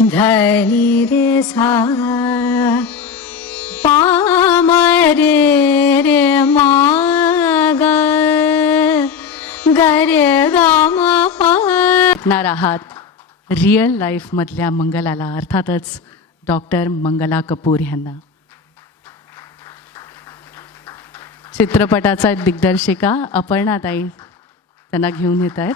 धनी रे सा पाम रे रे मा ग ग रे ग म प. ऐकणार आहात रिअल लाईफमधल्या मंगलाला, अर्थातच डॉक्टर मंगला कपूर यांना. चित्रपटाचा दिग्दर्शिका अपर्णाताई त्यांना घेऊन येत आहेत.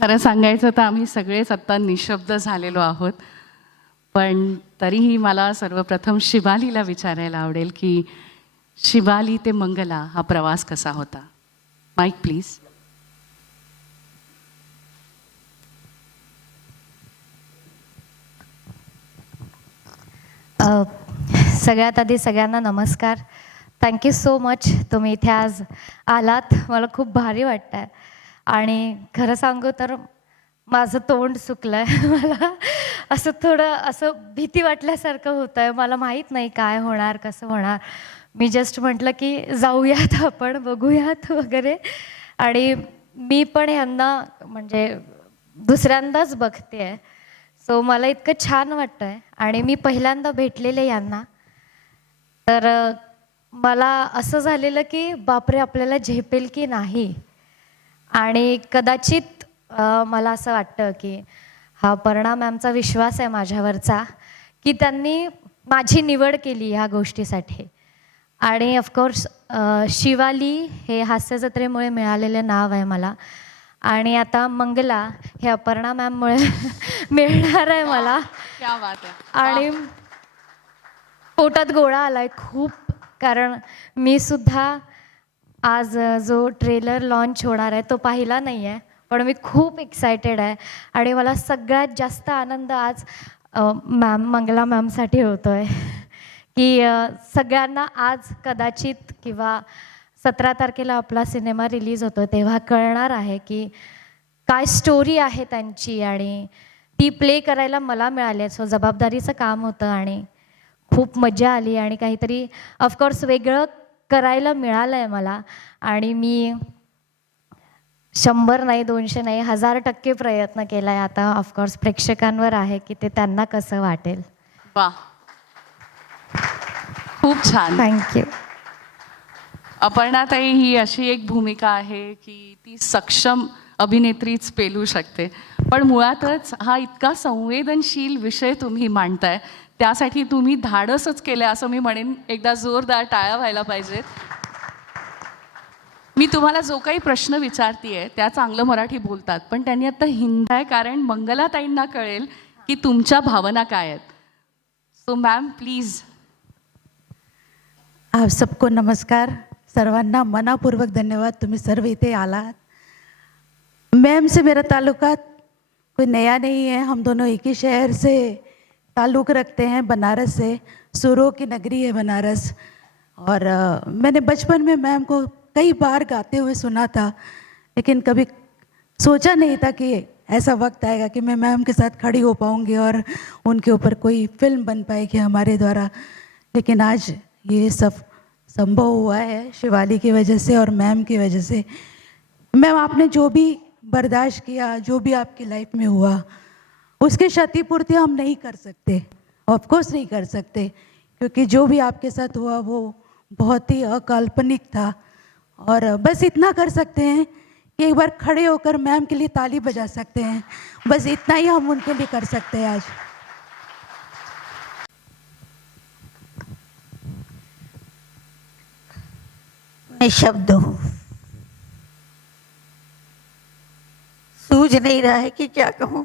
खरं सांगायचं तर आम्ही सगळेच आत्ता निशब्द झालेलो आहोत, पण तरीही मला सर्वप्रथम शिवालीला विचारायला आवडेल की शिवाली ते मंगला हा प्रवास कसा होता. Mike please. सगळ्यात आधी सगळ्यांना नमस्कार. थँक्यू सो मच, तुम्ही इथे आज आलात. मला खूप भारी वाटतं आहे आणि खरं सांगू तर माझं तोंड सुकलं आहे. मला असं थोडं असं भीती वाटल्यासारखं होतं आहे. मला माहीत नाही काय होणार, कसं होणार. मी जस्ट म्हटलं की जाऊयात आपण, बघूयात वगैरे. आणि मी पण ह्यांना म्हणजे दुसऱ्यांदाच बघते आहे, सो मला इतकं छान वाटतं आहे. आणि मी पहिल्यांदा भेटलेले यांना, तर मला असं झालेलं की बापरे आपल्याला झेपेल की नाही. आणि कदाचित मला असं वाटतं की हा अपर्णा मॅमचा विश्वास आहे माझ्यावरचा, की त्यांनी माझी निवड केली ह्या गोष्टीसाठी. आणि ऑफकोर्स शिवाली हे हास्यजत्रेमुळे मिळालेले नाव आहे मला, आणि आता मंगला हे अपर्णा मॅममुळे मिळणार आहे मला. क्या बात आहे. आणि पोटात गोळा आलाय खूप, कारण मी सुद्धा आज जो ट्रेलर लॉन्च होणार आहे तो पाहिला नाही आहे, पण मी खूप एक्सायटेड आहे. आणि मला सगळ्यात जास्त आनंद आज मंगला मॅमसाठी होतो आहे की सगळ्यांना आज कदाचित किंवा 17 तारखेला आपला सिनेमा रिलीज होतो तेव्हा कळणार आहे की काय स्टोरी आहे त्यांची, आणि ती प्ले करायला मला मिळाली. सो जबाबदारीचं काम होतं आणि खूप मजा आली आणि काहीतरी ऑफकोर्स वेगळं करायला मिळालं आहे मला. आणि मी 100 नाही, 200 नाही, 1000% प्रयत्न केला आहे. आता ऑफकोर्स प्रेक्षकांवर आहे की ते त्यांना कसं वाटेल. वा, खूप छान. थँक्यू. अपर्णाताई ही अशी एक भूमिका आहे की ती सक्षम अभिनेत्रीच पेलू शकते, पण मुळातच हा इतका संवेदनशील विषय तुम्ही मांडताय, त्यासाठी तुम्ही धाडसच केलं असं मी म्हणेन. एकदा जोरदार टाळ्या व्हायला पाहिजेत. मी तुम्हाला जो काही प्रश्न विचारतीये त्या चांगलं मराठी बोलतात, पण त्यांनी आता हिंदी आहे, कारण मंगलाताईंना कळेल की तुमच्या भावना काय आहेत. So ma'am please. आप सबको नमस्कार. सर्वांना मनापूर्वक धन्यवाद, तुम्ही सर्व इथे आलात. मैम से मेरा ताल्लुकात कोई नया नहीं है, हम दोनों एक ही शहर से ताल्लुक़ रखते हैं, बनारस से. सुरों की नगरी है बनारस. और मैंने बचपन में मैम को कई बार गाते हुए सुना था, लेकिन कभी सोचा नहीं था कि ऐसा वक्त आएगा कि मैं मैम के साथ खड़ी हो पाऊंगी और उनके ऊपर कोई फिल्म बन पाएगी हमारे द्वारा. लेकिन आज ये सब संभव हुआ है शिवाली की वजह से और मैम की वजह से. मैम, आपने जो भी बर्दाश्त किया, जो भी आपकी लाइफ में हुआ, उसकी क्षतिपूर्ति हम नहीं कर सकते, ऑफकोर्स नहीं कर सकते, क्योंकि जो भी आपके साथ हुआ वो बहुत ही अकाल्पनिक था. और बस इतना कर सकते हैं कि एक बार खड़े होकर मैम के लिए ताली बजा सकते हैं. बस इतना ही हम उनके लिए कर सकते हैं आज. मैं शब्द हूँ, सूझ नहीं रहा है कि क्या कहूँ.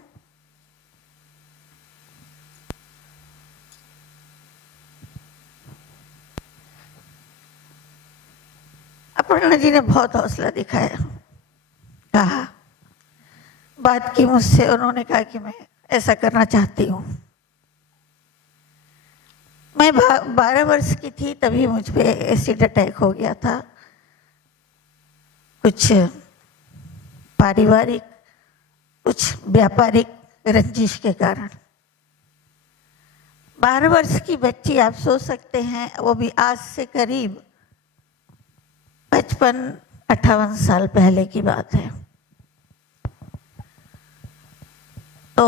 अपर्णा जी ने बहुत हौसला दिखाया. कहा, बात की मुझसे, उन्होंने कहा कि मैं ऐसा करना चाहती हूँ। मैं 12 वर्ष की थी तभी मुझ पे एसिड अटैक हो गया था, कुछ पारिवारिक कुछ व्यापारिक रंजिश के कारण। 12 वर्ष की बच्ची, आप सोच सकते हैं, वो भी आज से करीब 55-58 साल पहले की बात है। तो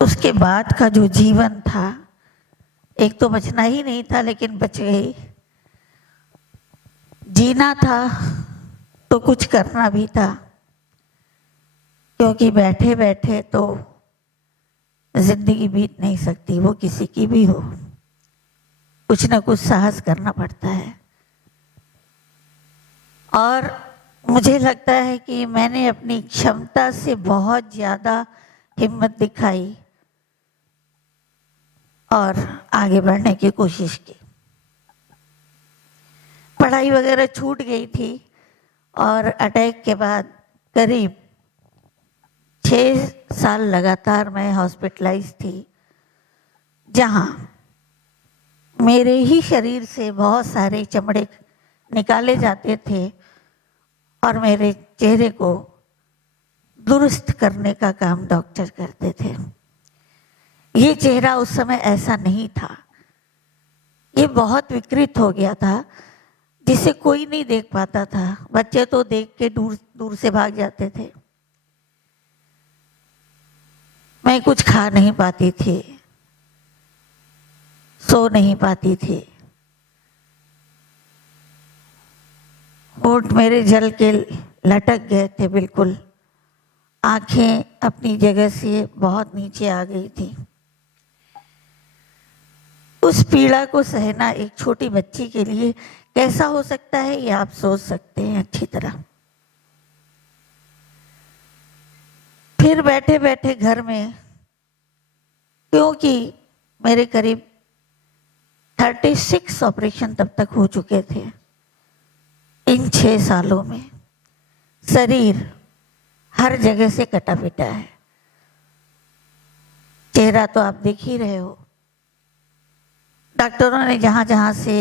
उसके बाद का जो जीवन था, एक तो बचना ही नहीं था लेकिन बच गई। जीना था तो कुछ करना भी था, क्योंकि बैठे बैठे तो जिंदगी बीत नहीं सकती, वो किसी की भी हो। कुछ ना कुछ साहस करना पड़ता है। और मुझे लगता है कि मैंने अपनी क्षमता से बहुत ज़्यादा हिम्मत दिखाई और आगे बढ़ने की कोशिश की। पढ़ाई वगैरह छूट गई थी और अटैक के बाद करीब 6 साल लगातार मैं हॉस्पिटलाइज थी, जहाँ मेरे ही शरीर से बहुत सारे चमड़े निकाले जाते थे और मेरे चेहरे को दुरुस्त करने का काम डॉक्टर करते थे। ये चेहरा उस समय ऐसा नहीं था, ये बहुत विकृत हो गया था, जिसे कोई नहीं देख पाता था। बच्चे तो देख के दूर दूर से भाग जाते थे। मैं कुछ खा नहीं पाती थी, सो नहीं पाती थी, होंठ मेरे जल के लटक गए थे बिल्कुल, आंखें अपनी जगह से बहुत नीचे आ गई थी। उस पीड़ा को सहना एक छोटी बच्ची के लिए कैसा हो सकता है, ये आप सोच सकते हैं अच्छी तरह। फिर बैठे बैठे घर में, क्योंकि मेरे करीब 36 ऑपरेशन तब तक हो चुके थे इन 6 सालों में, शरीर हर जगह से कटा पिटा है। चेहरा तो आप देख ही रहे हो। डॉक्टरों ने जहाँ जहाँ से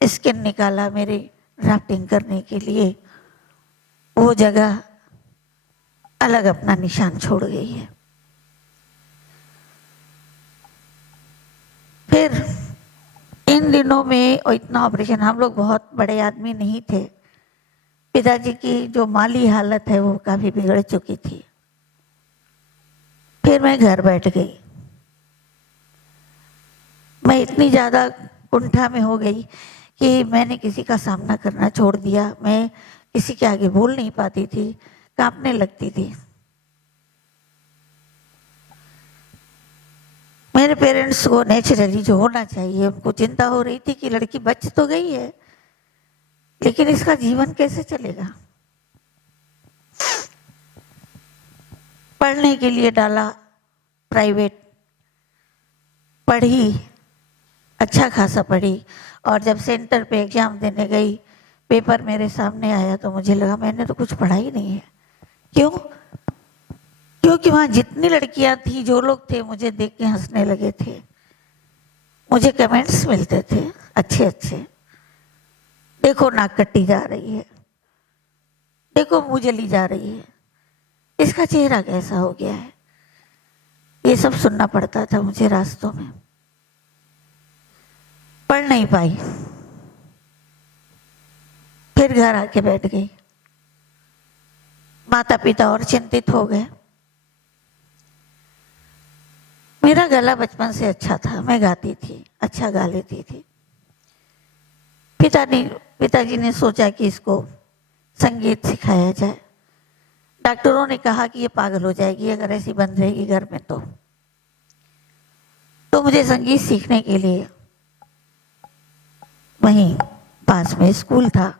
स्किन निकाला मेरे ड्राफ्टिंग करने के लिए, वो जगह अलग अपना निशान छोड़ गई है। फिर इन दिनों में और इतना ऑपरेशन, हम लोग बहुत बड़े आदमी नहीं थे, पिताजी की जो माली हालत है वो काफी बिगड़ चुकी थी। फिर मैं घर बैठ गई। मैं इतनी ज़्यादा कुंठा में हो गई कि मैंने किसी का सामना करना छोड़ दिया। मैं किसी के आगे बोल नहीं पाती थी, कांपने लगती थी। मेरे पेरेंट्स को नेचुरली जो होना चाहिए, उनको चिंता हो रही थी कि लड़की बच तो गई है, लेकिन इसका जीवन कैसे चलेगा। पढ़ने के लिए डाला, प्राइवेट पढ़ी, अच्छा खासा पढ़ी, और जब सेंटर पे एग्जाम देने गई, पेपर मेरे सामने आया तो मुझे लगा मैंने तो कुछ पढ़ा ही नहीं है। क्यों? क्योंकि वहाँ जितनी लड़कियां थी, जो लोग थे, मुझे देख के हंसने लगे थे। मुझे कमेंट्स मिलते थे अच्छे अच्छे, देखो नाक कट्टी जा रही है, देखो मुँह जली जा रही है, इसका चेहरा कैसा हो गया है। ये सब सुनना पड़ता था मुझे रास्तों में। पढ़ नहीं पाई, फिर घर आके बैठ गई। माता पिता और चिंतित हो गए। मेरा गला बचपन से अच्छा था, मैं गाती थी, अच्छा गा लेती थी। पिताजी ने सोचा कि इसको संगीत सिखाया जाए। डॉक्टरों ने कहा कि ये पागल हो जाएगी अगर ऐसी बंद रहेगी घर में। तो मुझे संगीत सीखने के लिए वहीं पास में स्कूल था,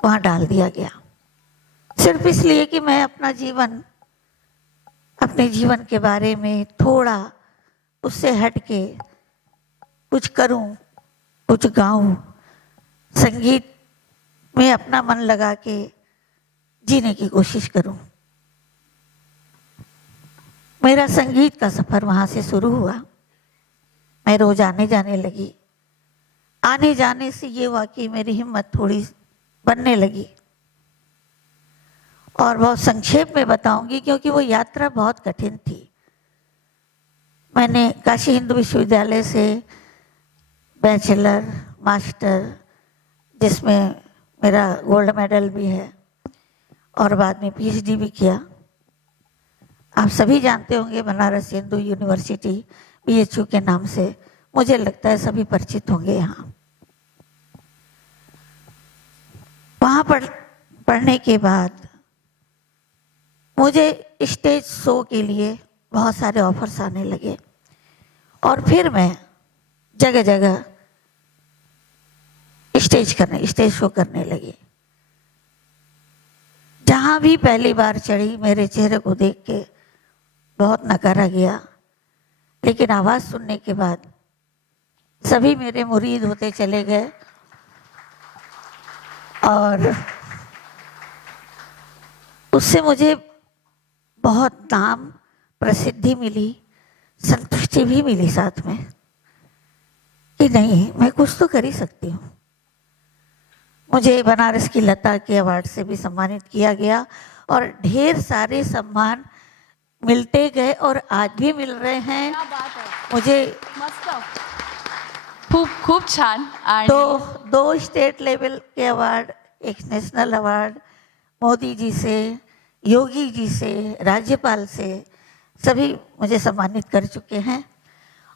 वहाँ डाल दिया गया, सिर्फ इसलिए कि मैं अपने जीवन के बारे में थोड़ा उससे हट के कुछ करूं, कुछ गाऊं, संगीत में अपना मन लगा के जीने की कोशिश करूं। मेरा संगीत का सफ़र वहाँ से शुरू हुआ। मैं रोज आने जाने लगी। आने जाने से ये हुआ कि मेरी हिम्मत थोड़ी बनने लगी। और बहुत संक्षेप में बताऊंगी क्योंकि वो यात्रा बहुत कठिन थी। मैंने काशी हिंदू विश्वविद्यालय से बैचलर, मास्टर, जिसमें मेरा गोल्ड मेडल भी है, और बाद में पीएचडी भी किया। आप सभी जानते होंगे बनारस हिंदू यूनिवर्सिटी BHU के नाम से, मुझे लगता है सभी परिचित होंगे यहाँ। वहाँ पढ़ने के बाद मुझे स्टेज शो के लिए बहुत सारे ऑफर्स आने लगे और फिर मैं जगह जगह स्टेज शो करने लगी। जहाँ भी पहली बार चढ़ी, मेरे चेहरे को देख के बहुत नकारा गया, लेकिन आवाज़ सुनने के बाद सभी मेरे मुरीद होते चले गए और उससे मुझे बहुत नाम, प्रसिद्धि मिली, संतुष्टि भी मिली साथ में कि नहीं, मैं कुछ तो कर ही सकती हूँ। मुझे बनारस की लता के अवार्ड से भी सम्मानित किया गया और ढेर सारे सम्मान मिलते गए और आज भी मिल रहे हैं। मुझे खूप खूप छान। आणि दो स्टेट लेवल के अवार्ड, एक नेशनल अवार्ड मोदी जी से, योगी जी से, राज्यपाल से, सभी मुझे सम्मानित कर चुके हैं।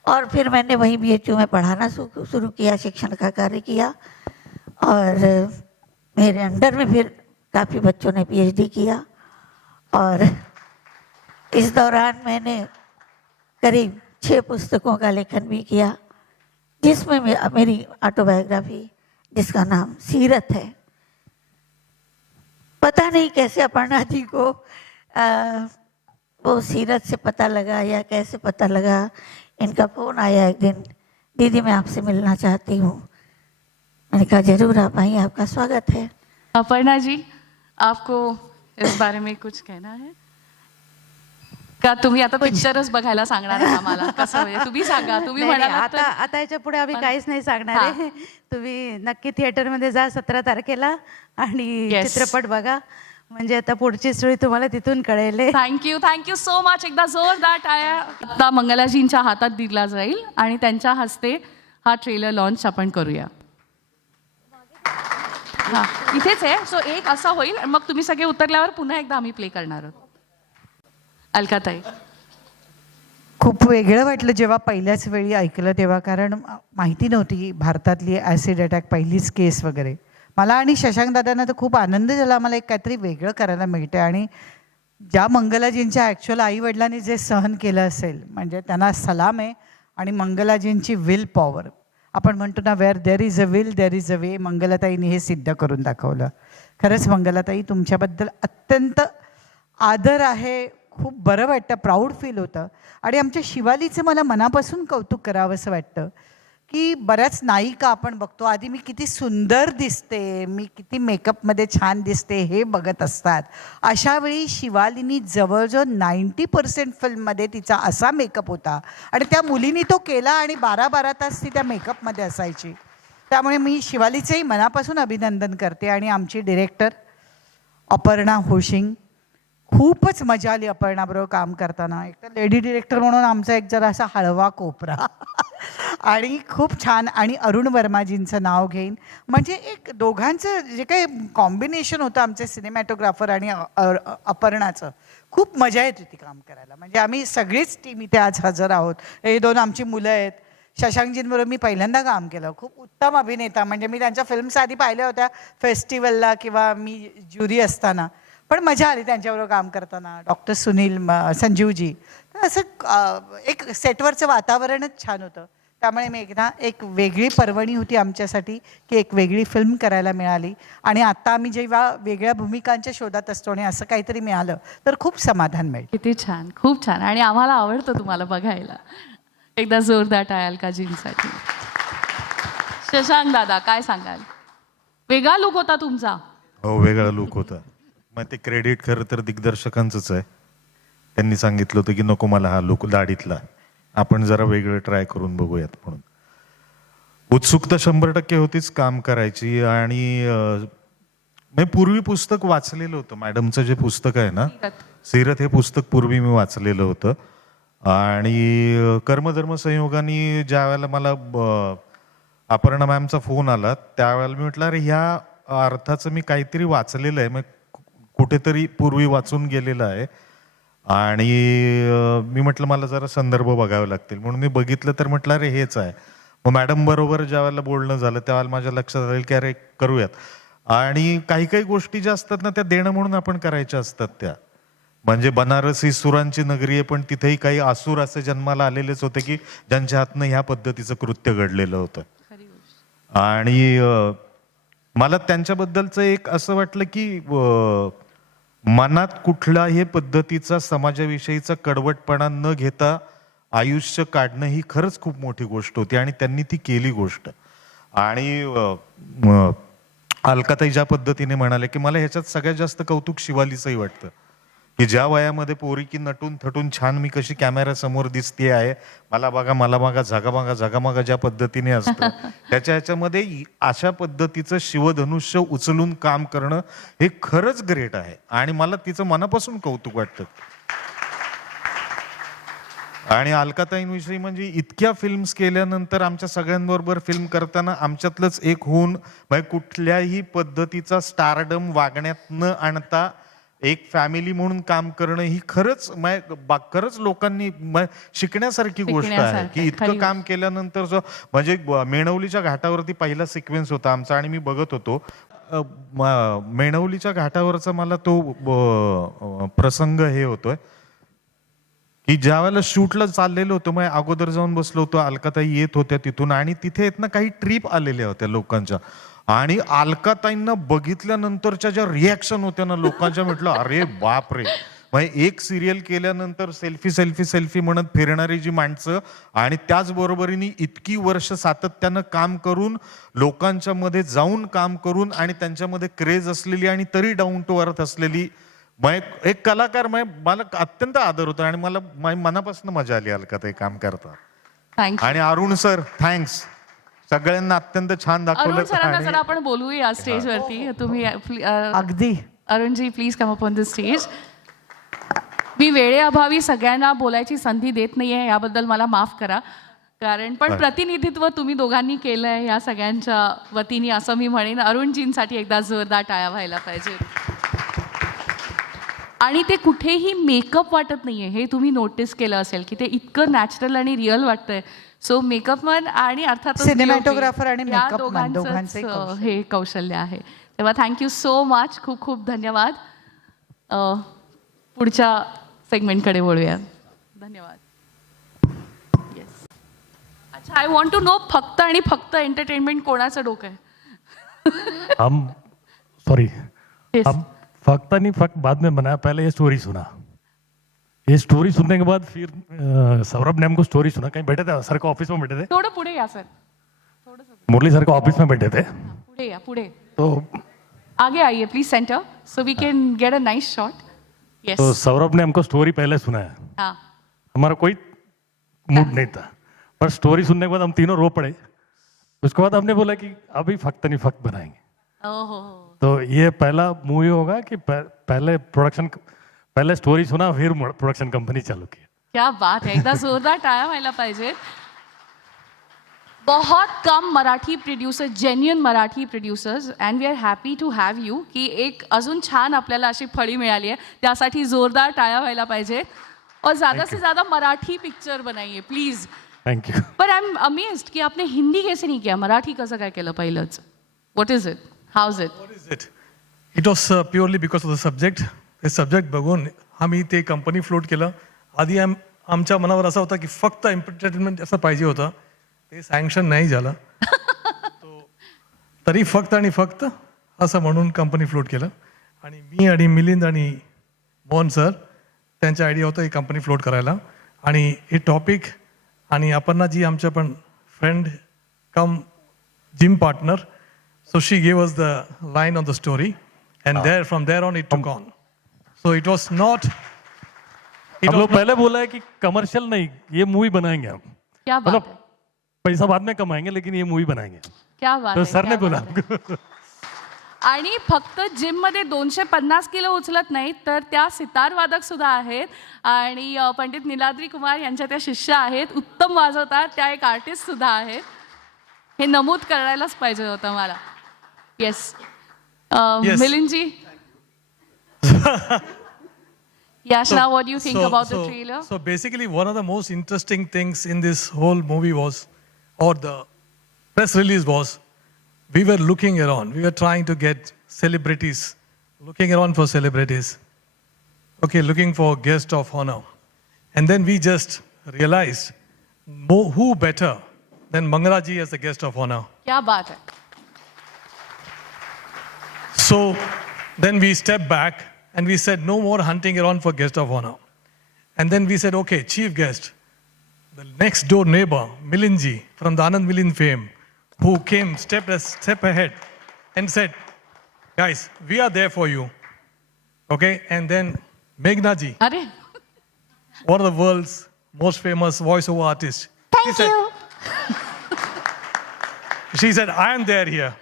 और फिर मैंने वहीं BHU में पढ़ाना शुरू किया, शिक्षण का कार्य किया और मेरे अंडर में फिर काफ़ी बच्चों ने PhD किया। और इस दौरान मैंने करीब 6 पुस्तकों का लेखन भी किया, जिसमें मेरी ऑटोबायोग्राफी, जिसका नाम सीरत है। पता नहीं कैसे अपर्णा जी को वो सीरत से पता लगा या कैसे पता लगा। इनका फ़ोन आया एक दिन, दीदी मैं आपसे मिलना चाहती हूँ। मैंने कहा जरूर आप आइए, आपका स्वागत है। अपर्णा जी, आपको इस बारे में कुछ कहना है का? तुम्ही आता पिक्चरच बघायला सांगणार आहे आम्हाला? कसं म्हणजे तुम्ही सांगा, तुम्ही नाही, नाही, म्हणालात आता आता याच्या पुढे आम्ही काहीच नाही सांगणार आहे. तुम्ही नक्की थिएटरमध्ये जा 17 तारखेला आणि Yes. चित्रपट बघा, म्हणजे आता पुढची स्टोरी तुम्हाला तिथून कळेल. Thank you so much. एकदा जोरदार टाळ्या आता मंगलाजींच्या हातात दिला जाईल आणि त्यांच्या हस्ते हा ट्रेलर लॉन्च आपण करूया. हा इथेच आहे. सो एक असा होईल, मग तुम्ही सगळे उतरल्यावर पुन्हा एकदा आम्ही प्ले करणार आहोत. अलकाताई, खूप वेगळं वाटलं जेव्हा पहिल्याच वेळी ऐकलं तेव्हा, कारण माहिती नव्हती भारतातली ॲसिड अटॅक पहिलीच केस वगैरे. मला आणि शशांक दादांना तर खूप आनंद झाला, मला एक काहीतरी वेगळं करायला मिळतं. आणि ज्या मंगलाजींच्या ॲक्च्युअल आईवडिलांनी जे सहन केलं असेल, म्हणजे त्यांना सलाम आहे. आणि मंगलाजींची विल पॉवर, आपण म्हणतो ना, where there is a will there is a way, मंगलाताईंनी हे सिद्ध करून दाखवलं. खरंच मंगलाताई, तुमच्याबद्दल अत्यंत आदर आहे. खूप बरं वाटतं, प्राऊड फील होतं. आणि आमच्या शिवालीचं मला मनापासून कौतुक करावं असं वाटतं की बऱ्याच नायिका आपण बघतो, आधी मी किती सुंदर दिसते, मी किती मेकअपमध्ये छान दिसते हे बघत असतात. अशावेळी शिवालीनी जवळजवळ 90% फिल्ममध्ये तिचा असा मेकअप होता आणि त्या मुलींनी तो केला आणि 12-12 तास ती त्या मेकअपमध्ये असायची. त्यामुळे मी शिवालीचंही मनापासून अभिनंदन करते. आणि आमची डिरेक्टर अपर्णा होशिंग, खूपच मजा आली अपर्णाबरोबर काम करताना. एक तर लेडी डिरेक्टर म्हणून आमचा एक जरा असा हळवा कोपरा आणि खूप छान. आणि अरुण वर्माजींचं नाव घेईन, म्हणजे एक दोघांचं जे काही कॉम्बिनेशन होतं आमचे सिनेमॅटोग्राफर आणि अपर्णाचं, खूप मजा येत होती काम करायला. म्हणजे आम्ही सगळीच टीम इथे आज हजर आहोत. हे 2 आमची मुलं आहेत. शशांकजींबरोबर मी पहिल्यांदा काम केलं. खूप उत्तम अभिनेता, म्हणजे मी त्यांच्या फिल्म्स आधी पाहिल्या होत्या फेस्टिवलला किंवा मी ज्युरी असताना, पण मजा आली त्यांच्याबरोबर काम करताना. डॉक्टर सुनील, संजीवजी, तर असं एक सेटवरचं वातावरणच छान होतं. त्यामुळे मी एकदा एक वेगळी पर्वणी होती आमच्यासाठी की एक वेगळी फिल्म करायला मिळाली. आणि आता आम्ही जेव्हा वेगळ्या भूमिकांच्या शोधात असतो आणि असं काहीतरी मिळालं तर खूप समाधान मिळतं. किती छान, खूप छान. आणि आम्हाला आवडतं तुम्हाला बघायला. एकदा जोरदार टाळ्या अलकाजींसाठी. शशांक दादा, काय सांगाल? वेगळा लुक होता तुमचा. हो, वेगळा लुक होता. मग ते क्रेडिट खरं तर दिग्दर्शकांचंच आहे. त्यांनी सांगितलं होतं की नको मला हा लुक दाढीतला, आपण जरा वेगळं ट्राय करून बघूयात म्हणून. उत्सुकता 100% होतीच काम करायची. आणि मी पूर्वी पुस्तक वाचलेलं होतं, मॅडमचं जे पुस्तक आहे ना सीरत, हे पुस्तक पूर्वी मी वाचलेलं होतं. आणि कर्मधर्म संयोगाने ज्या वेळेला मला अपर्णा मॅमचा फोन आला त्यावेळेला मी म्हटलं अरे ह्या अर्थाचं मी काहीतरी वाचलेलं आहे, मग कुठेतरी पूर्वी वाचून गेलेलं आहे. आणि मी म्हटलं मला जरा संदर्भ बघावे लागतील म्हणून मी बघितलं तर म्हटलं अरे हेच आहे. मग मॅडम बरोबर ज्या वेळेला बोलणं झालं त्यावेळेला माझ्या लक्षात आलं की अरे करूयात. आणि काही काही गोष्टी ज्या असतात ना त्या देणं म्हणून आपण करायच्या असतात. त्या म्हणजे बनारस ही सुरांची नगरी आहे, पण तिथेही काही असुर असे जन्माला आलेलेच होते की ज्यांच्या हातनं ह्या पद्धतीचं कृत्य घडलेलं होतं. आणि मला त्यांच्याबद्दलचं एक असं वाटलं की मनात कुठल्याही पद्धतीचा समाजाविषयीचा कडवटपणा न घेता आयुष्य काढणं ही खरंच खूप मोठी गोष्ट होती आणि त्यांनी ती केली गोष्ट. आणि अलकाताई ज्या पद्धतीने म्हणाले की मला ह्याच्यात सगळ्यात जास्त कौतुक शिवालीचंही वाटतं की ज्या वयामध्ये पोरी की नटून थटून छान मी कशी कॅमेऱ्यासमोर दिसते आहे, मला बघा मला बघा झगामागा ज्या पद्धतीने असतं ह्याच्यामध्ये अशा पद्धतीचं शिवधनुष्य उचलून काम करणं हे खरंच ग्रेट आहे. आणि मला तिचं मनापासून कौतुक वाटतं. आणि अलकाताईंविषयी म्हणजे इतक्या फिल्म्स केल्यानंतर आमच्या सगळ्यांबरोबर फिल्म करताना आमच्यातलंच एक होऊन कुठल्याही पद्धतीचा स्टारडम वागण्यात न आणता एक फॅमिली म्हणून काम करणं ही खरंच खरंच लोकांनी शिकण्यासारखी गोष्ट आहे की इतकं काम केल्यानंतर जो म्हणजे मेणवलीच्या घाटावरती पहिला सिक्वेन्स होता आमचा आणि मी बघत होतो. मेणवलीच्या घाटावरचा मला तो प्रसंग हे होतोय की ज्या वेळेला शूटला चाललेलं होतं मग अगोदर जाऊन बसलो होतो, अलकाताई येत होत्या तिथून आणि तिथे येत ना काही ट्रिप आलेल्या होत्या लोकांच्या. आणि अलकाताईंना बघितल्यानंतरच्या ज्या रिॲक्शन होत्या ना लोकांच्या, म्हटलं अरे बाप रे. म्हणजे एक सिरियल केल्यानंतर सेल्फी सेल्फी सेल्फी म्हणत फिरणारी जी माणसं आणि त्याचबरोबरीने इतकी वर्ष सातत्यानं काम करून लोकांच्या मध्ये जाऊन काम करून आणि त्यांच्यामध्ये क्रेज असलेली आणि तरी डाऊन टू अर्थ असलेली एक कलाकार, मला अत्यंत आदर होता आणि मला मनापासून मजा आली अलकाताई काम करता. आणि अरुण सर थँक्स, सगळ्यांना अत्यंत छान दाखवलं. सरांना जरा आपण बोलूया स्टेजवरती. तुम्ही अगदी Arunji please come up on the stage. मी वेळेअभावी सगळ्यांना बोलायची संधी देत नाहीये, याबद्दल मला माफ करा. कारण पण प्रतिनिधित्व तुम्ही दोघांनी केलंय या सगळ्यांच्या वतीने असं मी म्हणेन. अरुणजींसाठी एकदा जोरदार टाळ्या व्हायला पाहिजे. आणि ते कुठेही मेकअप वाटत नाहीये, हे तुम्ही नोटीस केलं असेल की ते इतकं नॅचरल आणि रिअल वाटतंय. सो मेकअपमन आणि अर्थात सिनेमॅटोग्राफर आणि या मेकअपमन दोघांचंच हे कौशल्य आहे. तेव्हा थँक्यू सो मच, खूप खूप धन्यवाद. पुढच्या सेगमेंटकडे वळूया. धन्यवाद. येस. अच्छा, आय वॉन्ट टू नो फक्त आणि फक्त एंटरटेनमेंट कोणाचं डोकं आहे? हम सॉरी हम फक्त नहीं फक्त बाद में बनाया, पहले ये स्टोरी सुना. ये स्टोरी सुनने के बाद फिर सौरभ ने हमको स्टोरी सुना. कहीं बैठे थे सर के ऑफिस में बैठे थे, थोडं पुढे या सर, मुरली सर के ऑफिस में बैठे थे. पुढे या, पुढे तो आगे आइए please centre so we can get a nice shot. Yes. तो सौरभ ने हमको स्टोरी पहले सुनाया. हाँ. हमारा कोई मूड नहीं था, पर स्टोरी सुनने के बाद हम तीनों रो पड़े. उसके बाद हमने बोला कि अभी फक्त नहीं फक्त बनाएंगे. ओहो. तो ये पहला मूवी होगा कि पहले स्टोरी सुना फिर प्रोडक्शन कंपनी चालू की. क्या बात है, एकदा जोरदार टाळ्या व्हायला पाहिजे. बहुत कम Marathi producer, genuine Marathi producers, and we are happy to have you. की एक अजून छान आपल्याला अशी फळी मिळाली आहे, त्यासाठी जोरदार टाळ्या व्हायला पाहिजे. और ज़्यादा से ज़्यादा मराठी पिक्चर बनाइए please. Thank you. Per I am amazed कि आपने हिंदी कैसे नहीं किया, मराठी कसं काय केलं पहिलंच? What is it, how is it? It was purely because of the subject. ते सब्जेक्ट बघून आम्ही ते कंपनी फ्लोट केलं. आधी आमच्या मनावर असा होता की फक्त एंटरटेनमेंट असं पाहिजे होतं, ते सँक्शन नाही झालं. तरी फक्त आणि फक्त असं म्हणून कंपनी फ्लोट केलं. आणि मी आणि मिलिंद आणि मोहन सर त्यांच्या आयडिया होतं ही कंपनी फ्लोट करायला. आणि हे टॉपिक आणि अपर्णा जी आमच्या पण friend come gym partner, so she gave us the line on the story and from there on it took on. So it was not It हम was लोग पहले बोला है कि कमर्शियल नहीं, ये मूवी बनाएंगे हम, क्या बात मतलब है, पैसा बाद में कमाएंगे लेकिन ये मूवी बनाएंगे. क्या बात तो आहे, सर क्या ने बोला बात आहे. आणि फक्त जिम मध्ये 250 किलो उचलत नाहीत तर त्या सितार वादक सुद्धा आहेत आणि पंडित नीलाद्री कुमार यांच्या त्या शिष्य आहेत, उत्तम वाजवतात, त्या एक आर्टिस्ट सुद्धा आहेत. हे नमूद करायलाच पाहिजे होतं मला. Yes Yes. मिलिंदजी, Yash, now what do you think about the trailer? So basically, one of the most interesting things in this whole movie was, or the press release was, we were looking around. We were trying to get celebrities, looking around for celebrities. Okay, looking for guest of honor. And then we just realized, who better than Mangalaji as the guest of honor? क्या बात है. So then we stepped back and we said, no more hunting around for guest of honor. And then we said, okay, chief guest, the next door neighbor, Milinji, from the Anand Milind fame, who came a step ahead and said, guys, we are there for you. Okay, and then Meghna ji, अरे one of the world's most famous voiceover artists. Thank you. She said, I am there here.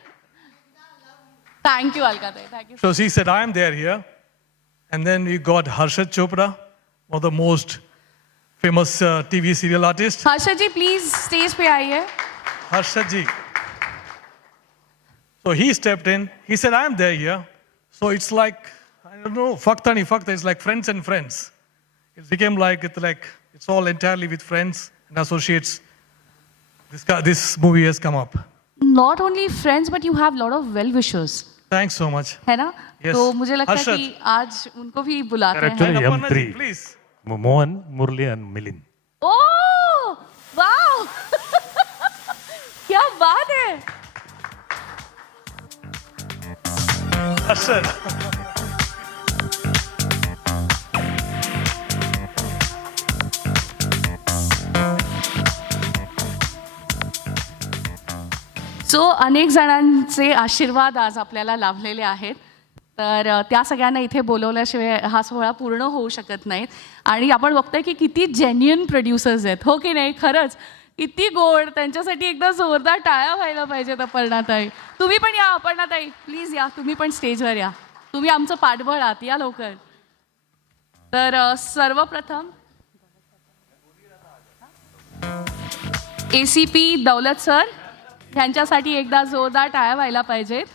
Thank you Alkatai, thank you. So she said, I am there here. And then we got Harshad Chopra, one of the most famous TV serial artists. Harshad ji please stage पे आइए. Harshad ji. So he stepped in. He said, I am there here. So it's like, I don't know, Fakta ni Fakta. It's like friends and friends. It became like it's all entirely with friends and associates. This movie has come up. Not only friends but you have lot of well wishers, Thanks so much. है ना. Yes. तो मुझे लगता है हर्षद. कि आज उनको भी बुलाते हैं. Actually, And Aparna ji, M3. please. Mohan, Murali and Milind. Oh wow क्या बात है. Harshad. सो अनेक जणांचे आशीर्वाद आज आपल्याला लाभलेले आहेत. तर त्या सगळ्यांना इथे बोलवल्याशिवाय हा सोहळा पूर्ण होऊ शकत नाहीत. आणि आपण बघतोय की किती जेन्युइन प्रोड्युसर्स आहेत, हो की नाही. खरंच किती गोड. त्यांच्यासाठी एकदा जोरदार टाळ्या व्हायला पाहिजेत. अपर्णाताई तुम्ही पण या. अपर्णाताई प्लीज या, तुम्ही पण स्टेजवर या. तुम्ही आमचं पाठबळ आहात, या लवकर. तर सर्वप्रथम ACP दौलत सर ह्यांच्यासाठी एकदा जोरदार टाळ्या व्हायला पाहिजेत.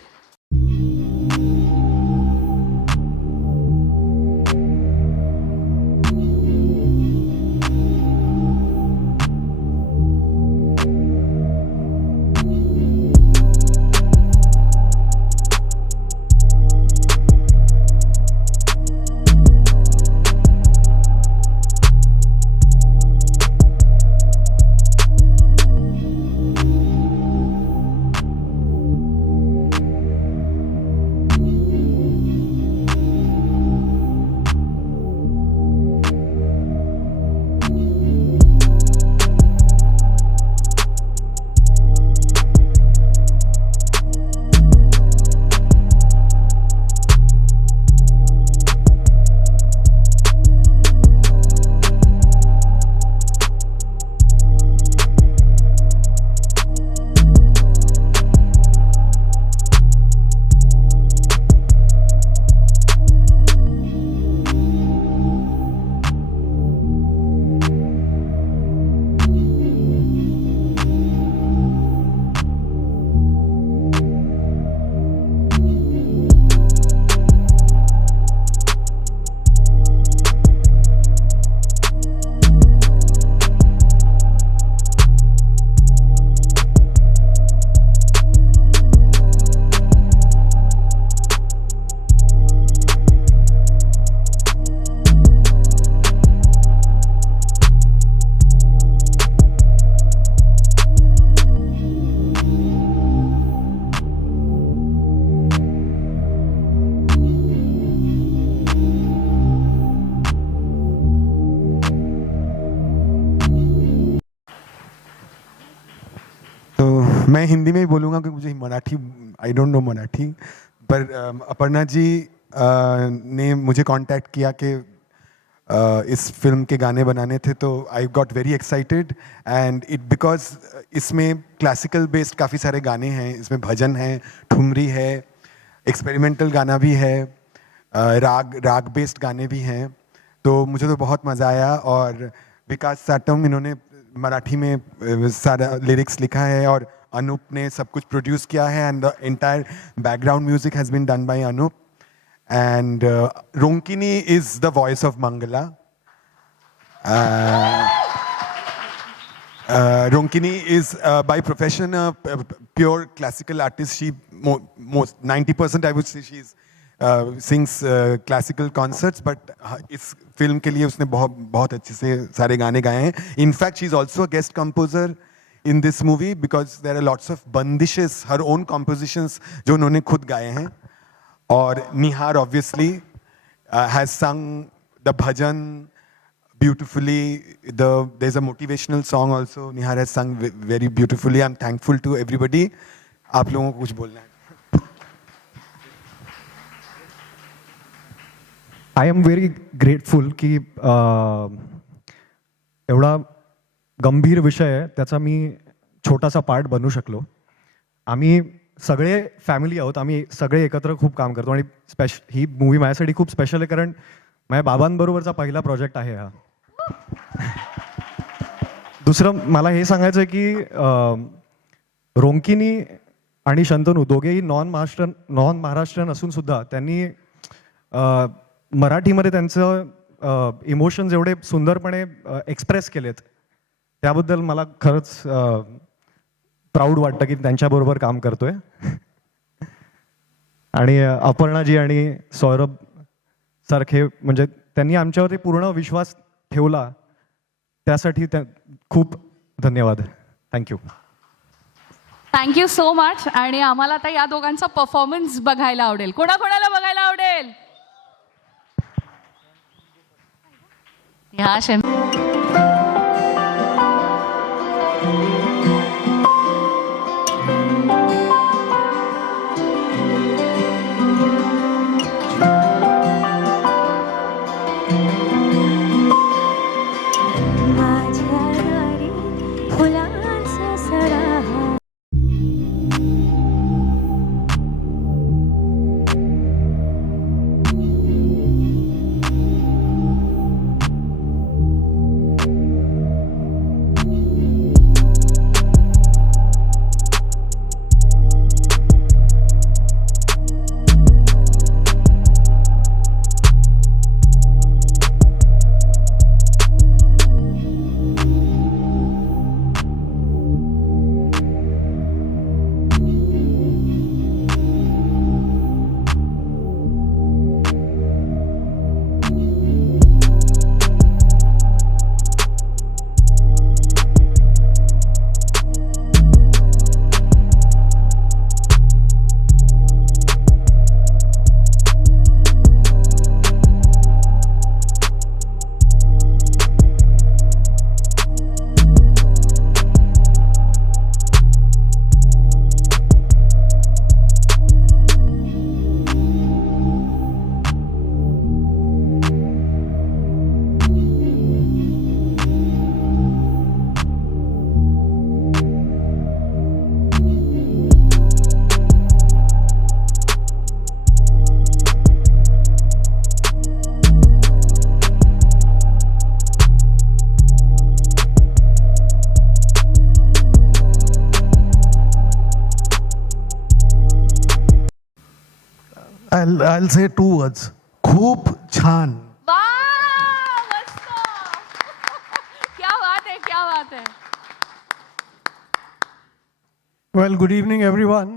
मैं हिंदी में ही बोलूँगा क्योंकि मुझे Marathi I don't know Marathi, पर अपर्णा जी ने मुझे कांटेक्ट किया कि इस फिल्म के गाने बनाने थे, तो I got very excited end it because इसमें क्लासिकल बेस्ड काफ़ी सारे गाने हैं, इसमें भजन है, ठुमरी है, एक्सपेरिमेंटल गाना भी है, राग बेस्ड गाने भी हैं, तो मुझे तो बहुत मज़ा आया। और विकास साटम इन्होंने मराठी में सारा लिरिक्स लिखा है और अनूप ने सब कुछ प्रोड्यूस किया है and the entire background music has been done by Anup and Ronkini is the voice of Mangala. Ronkini is by profession a pure classical artist. She most 90% I would say she's sings classical concerts, but इस film के लिए उसने बहुत अच्छे से सारे गाने गाए हैं. In fact, she's also a guest composer in this movie because there are lots of bandishes, her own compositions जो उन्होंने खुद गाए हैं. और निहार obviously has sung the bhajan beautifully. There's a motivational song also. Nihar has sung very beautifully. I'm thankful to everybody. आप लोगों को कुछ बोलना है? I am very grateful की एवढा गंभीर विषय आहे त्याचा मी छोटासा पार्ट बनू शकलो. आम्ही सगळे फॅमिली आहोत, आम्ही सगळे एकत्र खूप काम करतो आणि ही मूवी माझ्यासाठी खूप स्पेशल आहे कारण माझ्या बाबांबरोबरचा पहिला प्रोजेक्ट आहे हा. दुसरं मला हे सांगायचं आहे की रोंकिनी आणि शंतनू दोघेही नॉन महाराष्ट्रीयन असून सुद्धा त्यांनी मराठीमध्ये त्यांचं इमोशन्स एवढे सुंदरपणे एक्सप्रेस केलेत, त्याबद्दल मला खरंच प्राऊड वाटतं की त्यांच्याबरोबर काम करतोय. आणि अपर्णाजी आणि सौरभ सारखे म्हणजे त्यांनी आमच्यावरती पूर्ण विश्वास ठेवला, त्यासाठी खूप धन्यवाद. थँक्यू. Thank you so much. आणि आम्हाला आता या दोघांचा परफॉर्मन्स बघायला आवडेल. कोणाकोणाला बघायला आवडेल? ह्या I'll say 2 words. खूप छान. क्या बात है, क्या बात है. Well, good evening everyone.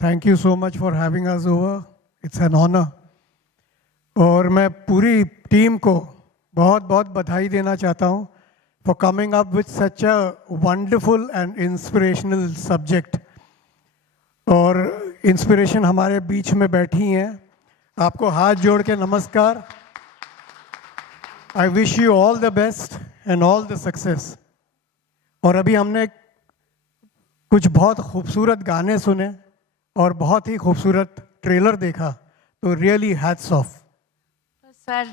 Thank you so much for having us over. It's an honor. और मैं पूरी टीम को बहुत बहुत बधाई देना चाहता हूँ for coming up with such a wonderful and inspirational subject. और इंस्पिरेशन हमारे बीच में बैठी हैं. आपको हाथ जोड़ के नमस्कार. I wish you all the best end all the success. और अभी हमने कुछ बहुत खूबसूरत गाने सुने और बहुत ही खूबसूरत ट्रेलर देखा, तो रियली हैट्स ऑफ. सर